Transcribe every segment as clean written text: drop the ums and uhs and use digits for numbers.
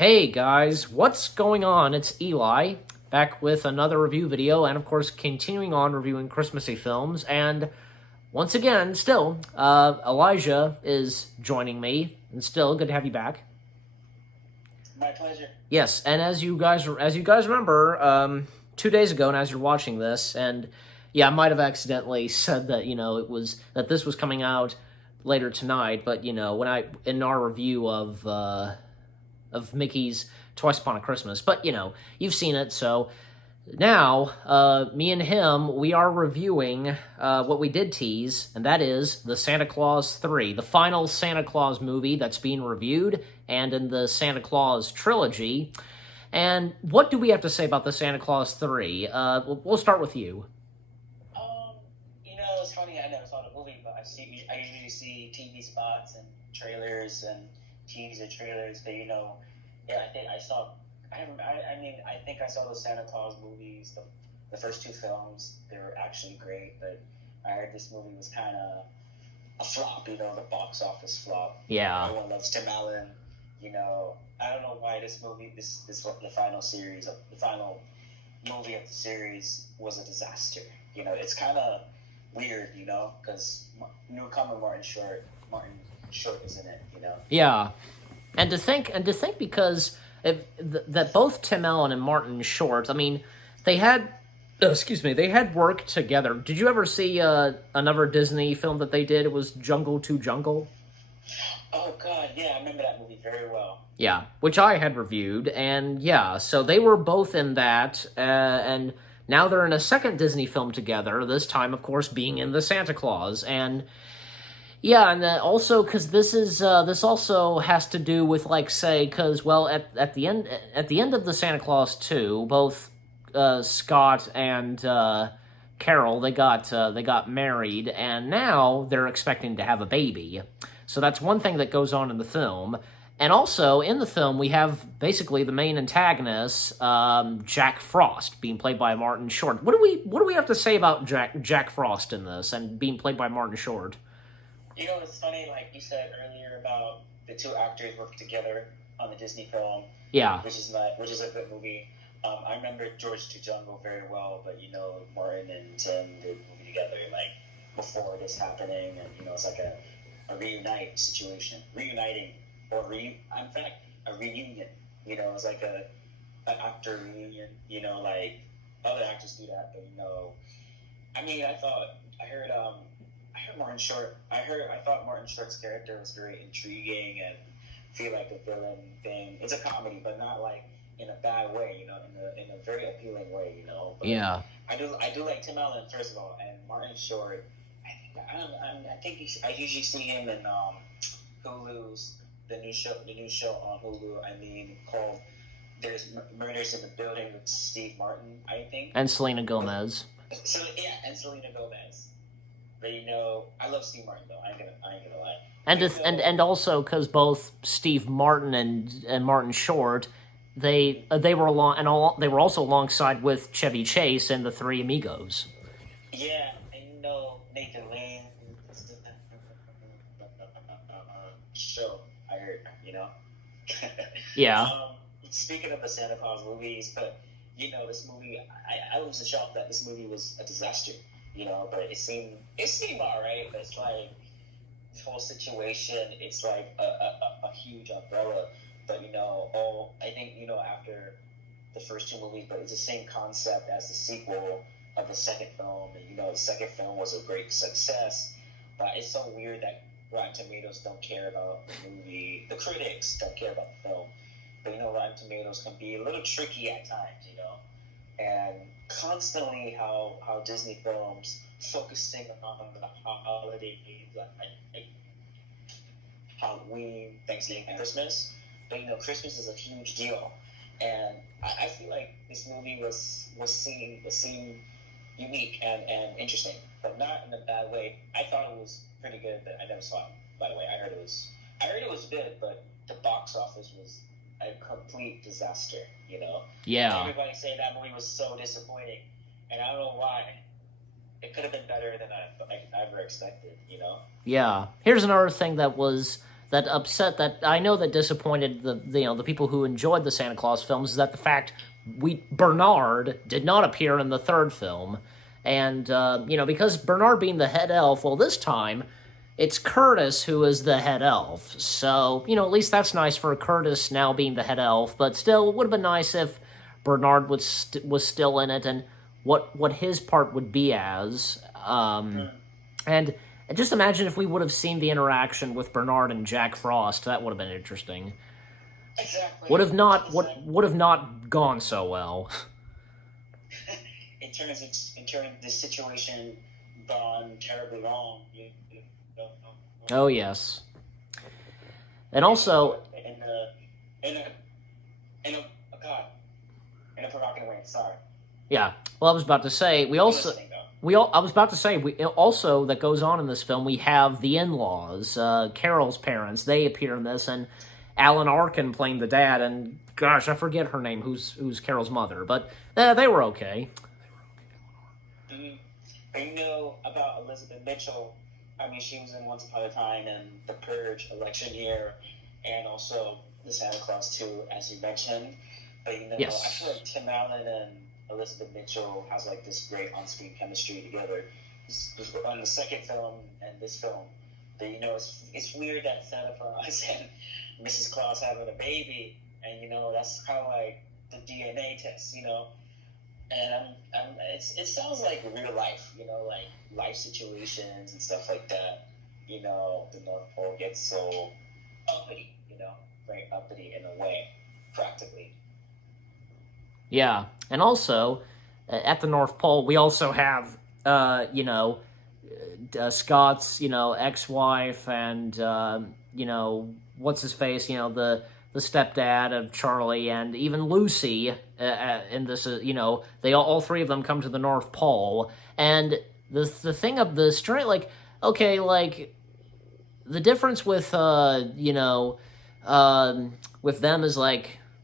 Hey guys, what's going on? It's Eli, back with another review video, and of course, continuing on reviewing Christmassy films. And once again, still, Elijah is joining me, and still good to have you back. My pleasure. Yes, and as you guys remember, 2 days ago, and as you're watching this, and yeah, I might have accidentally said that this was coming out later tonight, but when in our review of Mickey's Twice Upon a Christmas. But, you've seen it, so now, me and him, we are reviewing what we did tease, and that is the Santa Claus 3, the final Santa Claus movie that's being reviewed, and in the Santa Claus trilogy. And what do we have to say about the Santa Claus 3? We'll start with you. It's funny. I never saw the movie, but I usually see TV spots and trailers and teaser trailers. But yeah, I think I saw. I think I saw those Santa Claus movies, the first two films. They were actually great, but I heard this movie was kind of a flop. The box office flop. Yeah. Everyone loves Tim Allen. I don't know why this movie, the final series, the final movie of the series was a disaster. It's kind of weird, because newcomer Martin Short is in it. Yeah. And to think because that both Tim Allen and Martin Short, I mean, they had worked together. Did you ever see another Disney film that they did? It was Jungle to Jungle. Oh God, yeah, I remember that movie very well. Yeah, which I had reviewed, and yeah, so they were both in that, and now they're in a second Disney film together. This time, of course, being in the Santa Claus, and yeah, and also because this also has to do with because at the end of the Santa Claus 2, both Scott and Carol they got married, and now they're expecting to have a baby. So that's one thing that goes on in the film. And also, in the film, we have basically the main antagonist, Jack Frost, being played by Martin Short. What do we have to say about Jack Frost in this, and being played by Martin Short? It's funny, like you said earlier about the two actors working together on the Disney film. Yeah. Which is a good movie. I remember George to Jungle very well, but Martin and Tim did the movie together like before this happening, and it's like a reunite situation, reuniting, or in fact a reunion. It's like an actor reunion. Like other actors do that, but I heard Martin Short. I thought Martin Short's character was very intriguing, and feel like the villain thing. It's a comedy, but not like in a bad way. In a very appealing way. But Yeah. I do like Tim Allen first of all, and Martin Short. I usually see him in Hulu's the new show on Hulu. Called "There's Murders in the Building" with Steve Martin, I think, And Selena Gomez. So yeah, and Selena Gomez. But I love Steve Martin though. I ain't gonna lie. And also because both Steve Martin and Martin Short, they were also alongside with Chevy Chase in the Three Amigos. Yeah, Nathan Lane show. I heard. Yeah. Speaking of the Santa Claus movies, but this movie, I was shocked that this movie was a disaster. But it seemed all right. But it's like this whole situation. It's like a huge umbrella. But I think after the first two movies, but it's the same concept as the sequel of the second film. And the second film was a great success. But it's so weird that Rotten Tomatoes don't care about the movie. The critics don't care about the film. But Rotten Tomatoes can be a little tricky at times. And constantly how Disney films focusing on the holidays like Halloween, Thanksgiving, and Christmas. But Christmas is a huge deal, and I feel like this movie was seen unique and interesting, but not in a bad way. I thought it was pretty good, but I never saw it. By the way, I heard it was good, but the box office was a complete disaster. Yeah. Everybody saying that movie was so disappointing, and I don't know why. It could have been better than I ever expected. Yeah. Here's another thing that that upset that I know that disappointed the people who enjoyed the Santa Claus films is that the fact Bernard did not appear in the third film, and because Bernard being the head elf, well, this time it's Curtis who is the head elf. So at least that's nice for Curtis now being the head elf. But still, it would have been nice if Bernard was still in it and what his part would be as. And just imagine if we would have seen the interaction with Bernard and Jack Frost. That would have been interesting. Exactly. Would have not gone so well. in terms of this situation gone terribly wrong. Oh yes. And also in a provocative way. Sorry. Yeah. Well, I was about to say we also. I was about to say, also that goes on in this film, we have the in-laws, Carol's parents. They appear in this, and Alan Arkin playing the dad, and gosh, I forget her name, who's Carol's mother, but they were okay. About Elizabeth Mitchell, I mean, she was in Once Upon a Time and The Purge election year, and also The Santa Claus 2, as you mentioned. But, yes. I feel like Tim Allen and Elizabeth Mitchell has like this great on-screen chemistry together. On the second film and this film, but it's weird that Santa Claus and Mrs. Claus having a baby, and that's kind of like the DNA test, and it sounds like real life, like life situations and stuff like that. The North Pole gets so uppity, very uppity in a way, practically. Yeah, and also, at the North Pole, we also have, Scott's, ex-wife and, what's-his-face, the stepdad of Charlie, and even Lucy, in this, all three of them come to the North Pole, and the thing of the straight, the difference with, with them is,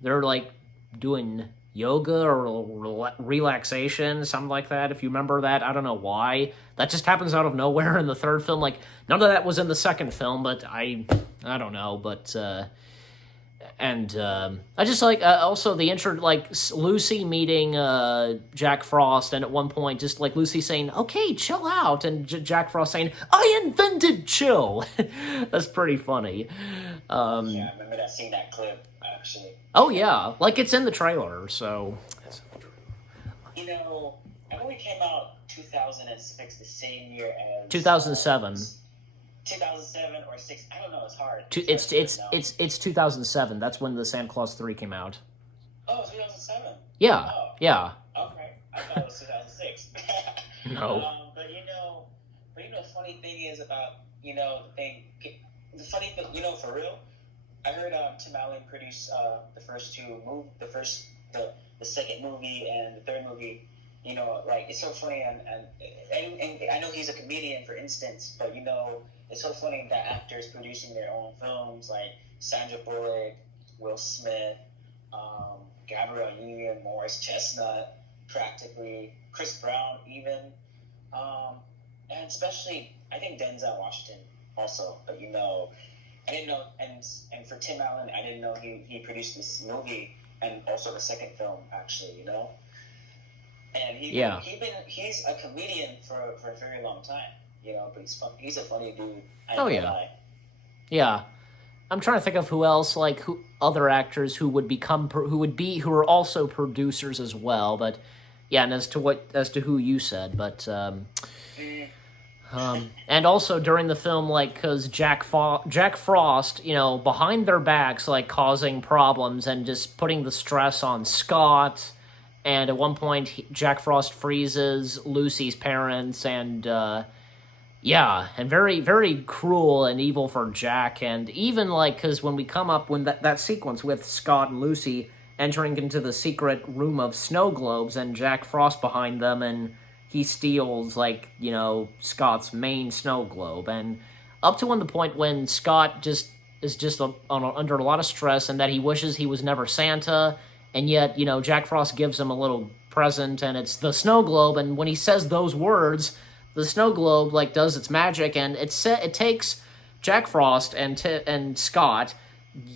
they're, doing yoga or relaxation, something like that, if you remember that. I don't know why. That just happens out of nowhere in the third film. None of that was in the second film, but I don't know, but, I just also the intro, Lucy meeting, Jack Frost, and at one point, just, Lucy saying, okay, chill out, and Jack Frost saying, I invented chill! That's pretty funny. Yeah, I remember seeing that clip, actually. Oh, yeah. It's in the trailer, so... I know it came out 2006, the same year as... 2007. 2007 or 6, I don't know, it's hard. It's 2007. That's when the Santa Claus 3 came out. Oh, 2007? Yeah, oh. Yeah. Okay, I thought it was 2006. No. But the funny thing is about, the funny thing, for real, I heard Tim Allen produce the first two movies, the second movie and the third movie. It's so funny, and I know he's a comedian, for instance, but it's so funny that actors producing their own films, like Sandra Bullock, Will Smith, Gabrielle Union, Morris Chestnut, practically Chris Brown, even, and especially I think Denzel Washington also. But I didn't know, and for Tim Allen, I didn't know he produced this movie and also the second film, actually. And he's a comedian for a very long time, but he's a funny dude. Yeah. I'm trying to think of who else, who other actors who who are also producers as well, but yeah, and as to who you said, but and also during the film, because Jack Frost, behind their backs, causing problems and just putting the stress on Scott. And at one point, Jack Frost freezes Lucy's parents, and and very, very cruel and evil for Jack. And even because when that sequence with Scott and Lucy entering into the secret room of snow globes and Jack Frost behind them, and he steals Scott's main snow globe, and up to the point when Scott is under a lot of stress and that he wishes he was never Santa. And yet, Jack Frost gives him a little present, and it's the snow globe. And when he says those words, the snow globe does its magic, and it takes Jack Frost and Scott,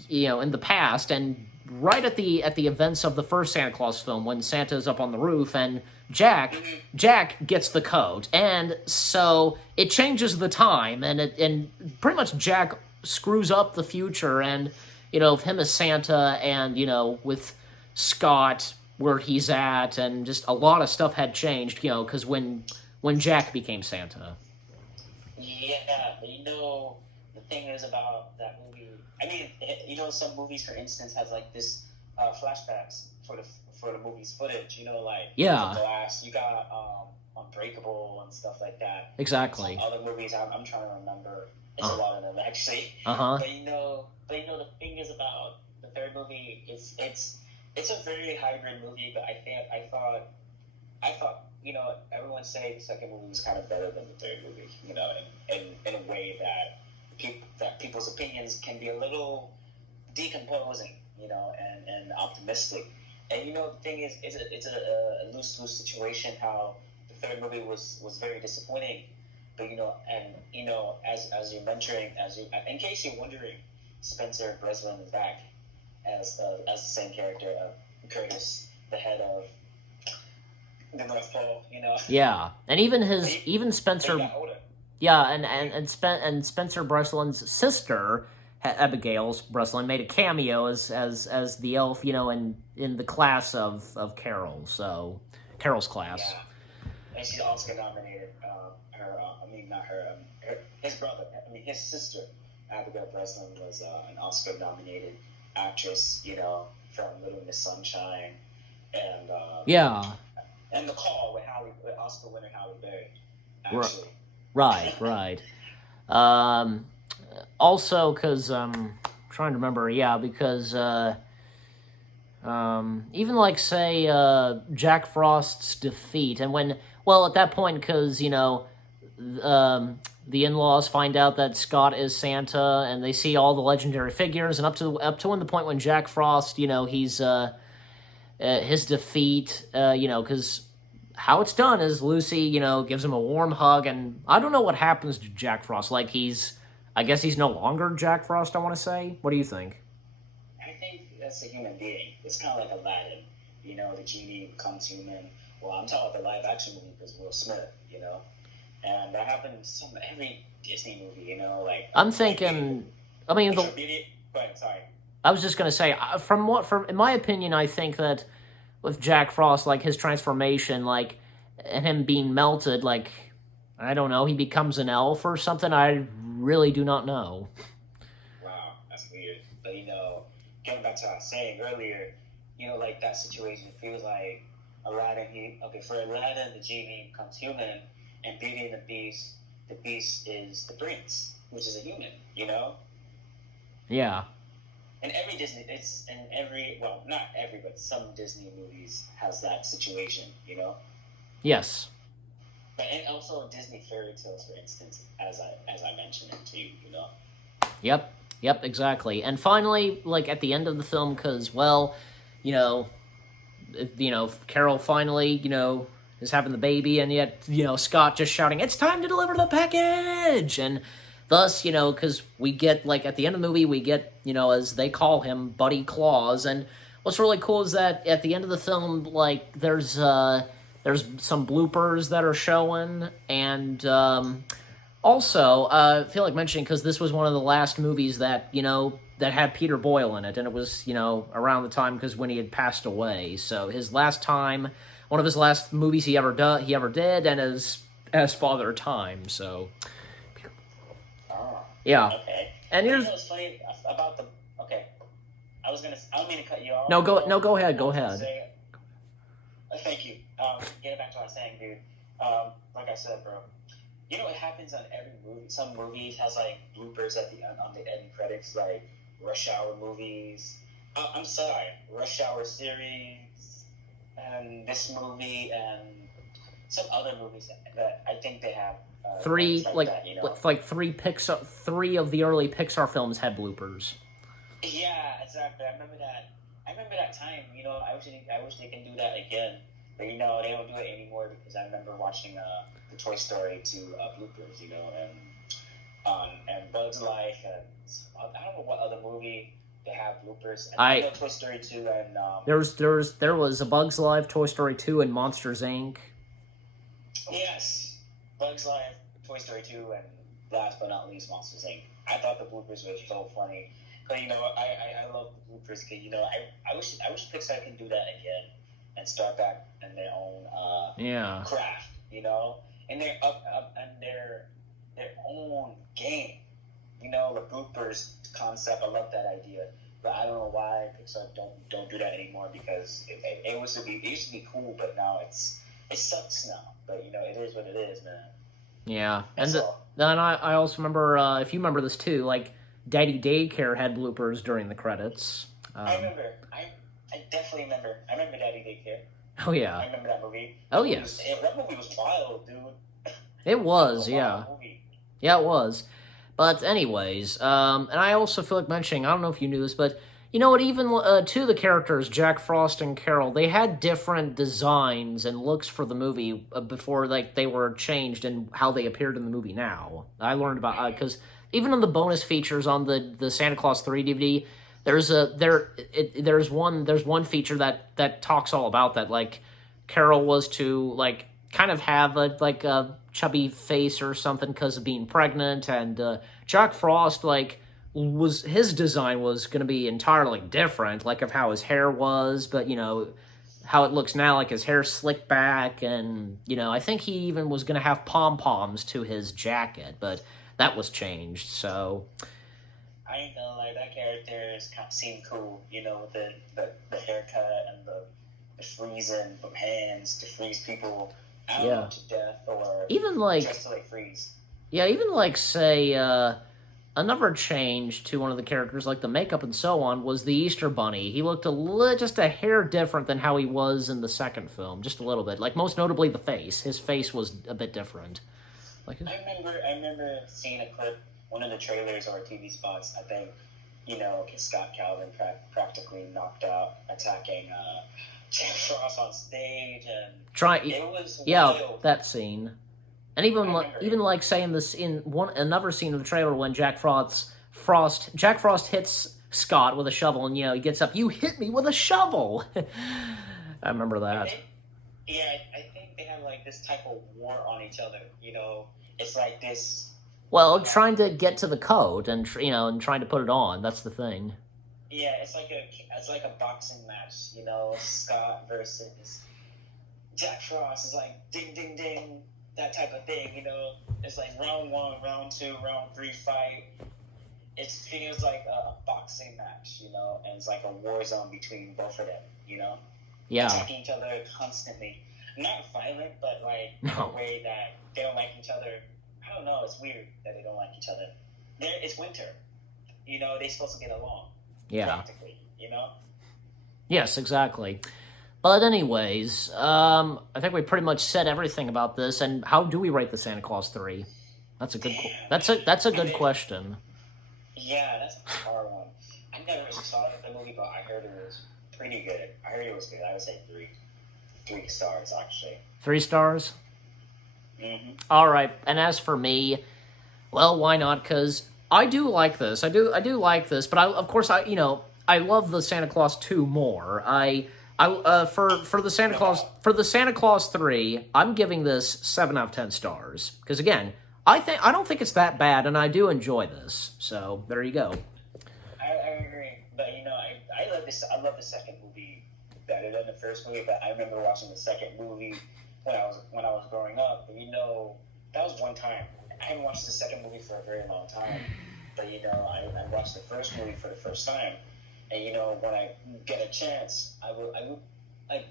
in the past, and right at the events of the first Santa Claus film when Santa's up on the roof and Jack gets the code, and so it changes the time, and pretty much Jack screws up the future, and of him as Santa, and with Scott where he's at, and just a lot of stuff had changed, because when Jack became Santa. Yeah, but the thing is about that movie. I mean, some movies, for instance, has like this flashbacks for the movie's footage. Like Yeah, Glass. You got Unbreakable and stuff like that. exactly. Some other movies I'm trying to remember. It's a lot of them actually. Uh-huh. But the thing is about the third movie. It's a very hybrid movie, but I thought, everyone say the second movie was kind of better than the third movie, in a way that people's opinions can be a little decomposing, and optimistic. And the thing is, it's a lose-lose situation. How the third movie was very disappointing, but as you're mentioning, in case you're wondering, Spencer Breslin is back as the same character, Curtis, the head of the North Pole. Yeah, and even He Spencer. got older. Yeah, and Spencer Breslin's sister, Abigail Breslin, made a cameo as the elf, in the class of Carol. So Carol's class. Yeah, and she's Oscar nominated. Not her, his brother. His sister, Abigail Breslin, was an Oscar nominated actress. From Little Miss Sunshine, and Yeah. and The Call with Oscar winner Halle Berry. Actually. Right. Um, Also, because trying to remember, yeah, because even like say Jack Frost's defeat, and at that point, because the in-laws find out that Scott is Santa, and they see all the legendary figures, and up to the point when Jack Frost, he's his defeat, because how it's done is Lucy, gives him a warm hug, and I don't know what happens to Jack Frost. Like I guess he's no longer Jack Frost, I want to say. What do you think? I think that's a human being. It's kind of like Aladdin. The genie becomes human. Well, I'm talking about the live action movie because Will Smith, and that happens in every Disney movie, like. I'm thinking. I mean, Go ahead, sorry. I was just gonna say, in my opinion, I think that with Jack Frost, like his transformation, like, and him being melted, like, I don't know, he becomes an elf or something. I really do not know. Wow, that's weird. But getting back to what I was saying earlier, like that situation feels like Aladdin. For Aladdin, the genie becomes human, and Beauty and the Beast is the prince, which is a human. Yeah. And not every, but some Disney movies has that situation, Yes. And also Disney fairy tales, for instance, as I mentioned it to you, Yep, exactly. And finally, like at the end of the film, because Carol finally, is having the baby, and yet Scott just shouting, "It's time to deliver the package!" And thus, because we get, like, at the end of the movie, we get, as they call him, Buddy Claus. And what's really cool is that at the end of the film, like, there's some bloopers that are showing. And also, I feel like mentioning, because this was one of the last movies that, that had Peter Boyle in it. And it was, around the time, because when he had passed away. So one of his last movies he ever did, and as Father Time, so... Yeah. Okay. And here's what's funny about the. Okay. I don't mean to cut you off. go ahead. Go ahead. Thank you. Getting back to what I was saying, dude. Like I said, bro. It happens on every movie. Some movies has like bloopers at the end on the end credits, like Rush Hour movies. I'm sorry, Rush Hour series, and this movie, and some other movies that I think they have. Three that, three of the early Pixar films had bloopers. Yeah, exactly. I remember that time. I wish they can do that again. But they don't do it anymore because I remember watching the Toy Story 2 bloopers. And and Bugs Life, and I don't know what other movie they have bloopers. I I know Toy Story 2 and there was A Bug's Life, Toy Story 2, and Monsters Inc. yes, Bugs Life, Toy Story 2, and last but not least, Monsters Inc. I thought the bloopers were so funny. Cause I love the bloopers. Cause I wish Pixar can do that again and start back in their own Yeah. craft. And they're up and their own game. The bloopers concept. I love that idea. But I don't know why Pixar don't do that anymore, because it used to be cool, but now it sucks now. But it is what it is, man. Yeah, and That's all. then I also remember, if you remember this too, like Daddy Daycare had bloopers during the credits. I remember. I definitely remember. I remember Daddy Daycare. Oh yeah. I remember that movie. Oh yes. That movie was wild, dude. It was, a yeah. wild movie. Yeah, it was. But anyways, and I also feel like mentioning, I don't know if you knew this, but you know what, even two of the characters, Jack Frost and Carol, they had different designs and looks for the movie before like they were changed and how they appeared in the movie now. I learned about, because even in the bonus features on the Santa Claus 3 DVD, there's one feature that talks all about that. Like Carol was to like kind of have a chubby face or something because of being pregnant, and Jack Frost like was his design was going to be entirely different, like of how his hair was, but how it looks now, like his hair slicked back, and I think he even was going to have pom poms to his jacket, but that was changed. So I ain't gonna lie, that character seemed cool. With the haircut and the freezing from hands to freeze people. I don't know, to death, or even like just to like freeze. Yeah, even like say another change to one of the characters, like the makeup and so on, was the Easter Bunny. He looked just a hair different than how he was in the second film, just a little bit. Like most notably the face. His face was a bit different. I remember seeing a clip, one of the trailers or TV spots. I think Scott Calvin practically knocked out attacking Jack Frost on stage, and it was wild. That scene. And even like saying this in another scene of the trailer when Jack Frost hits Scott with a shovel, and he gets up, "You hit me with a shovel." I remember that. I think they have like this type of war on each other. It's like this. Well, trying to get to the code and and trying to put it on. That's the thing. Yeah, it's like a boxing match. Scott versus Jack Frost is like ding ding ding, that type of thing. It's like round 1, round 2, round 3 fight. It feels like a boxing match, and it's like a war zone between both of them. Yeah. Attacking each other constantly. Not violent, but like in a way that they don't like each other. I don't know. It's weird that they don't like each other. It's winter. They're supposed to get along. Yeah. Practically. Yes, exactly. But anyways, I think we pretty much said everything about this. And how do we rate the Santa Claus 3? That's a good. That's a good question. Yeah, that's a hard one. I never saw the movie, but I heard it was pretty good. I heard it was good. I would say 3 stars actually. 3 stars. Mm-hmm. All right. And as for me, well, why not? Because I do like this. I do like this. But of course, I love the Santa Claus 2 more. For the Santa Claus 3, I'm giving this 7 out of 10 stars. Because again, I don't think it's that bad, and I do enjoy this. So there you go. I agree, but I love this. I love the second movie better than the first movie. But I remember watching the second movie when I was growing up. But that was one time. I haven't watched the second movie for a very long time. But I watched the first movie for the first time. And when I get a chance, I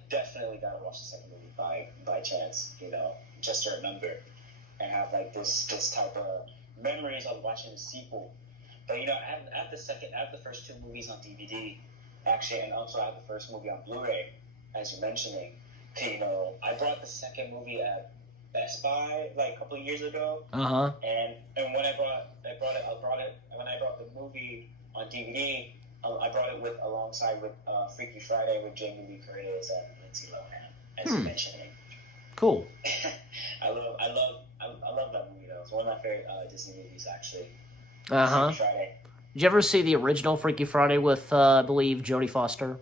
definitely gotta watch the second movie by chance. Just to remember and have like this type of memories of watching the sequel. But I have the first 2 movies on DVD, actually, and also I have the first movie on Blu-ray, as you're mentioning. I brought the second movie at Best Buy like a couple of years ago. And when I brought it when I brought the movie on DVD. I brought it alongside with Freaky Friday with Jamie Lee Curtis and Lindsay Lohan, as you mentioned. Cool. I love that movie though. It's one of my favorite Disney movies actually. Uh-huh. Freaky Friday. Did you ever see the original Freaky Friday with, I believe, Jodie Foster?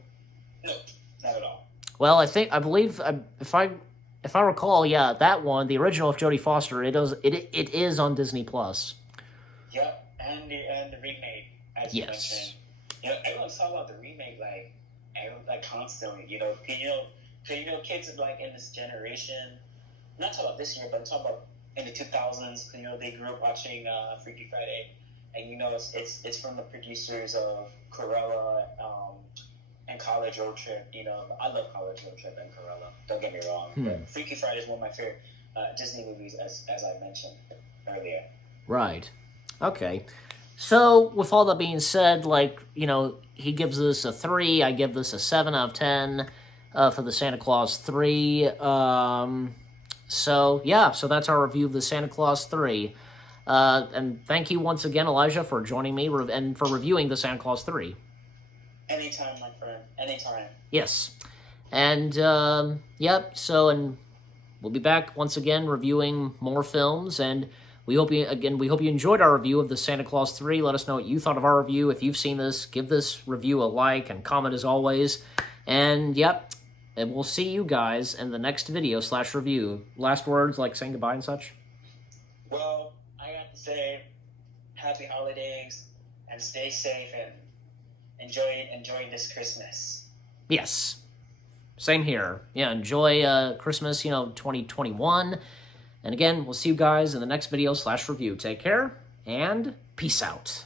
Nope, not at all. Well, I believe, if I recall, yeah, that one, the original of Jodie Foster, it is on Disney Plus. Yep, and the remake, as you mentioned. Yes. You know, everyone's talking about the remake like constantly. Kids like in this generation. I'm not talking about this year, but I'm talking about in the 2000s. They grew up watching Freaky Friday, and it's from the producers of Cruella and College Road Trip. I love College Road Trip and Cruella. Don't get me wrong, but Freaky Friday is one of my favorite Disney movies, as I mentioned earlier. Right. Okay. So, with all that being said, he gives this a 3, I give this a 7 out of 10 for the Santa Claus 3. So that's our review of the Santa Claus 3. And thank you once again, Elijah, for joining me and for reviewing the Santa Claus 3. Anytime, my friend. Anytime. Yes. And, and we'll be back once again reviewing more films, and we hope you enjoyed our review of the Santa Claus 3. Let us know what you thought of our review. If you've seen this, give this review a like and comment as always. And, and we'll see you guys in the next video / review. Last words, like saying goodbye and such? Well, I got to say happy holidays and stay safe and enjoy this Christmas. Yes. Same here. Yeah, enjoy Christmas, 2021. And again, we'll see you guys in the next video / review. Take care, and peace out.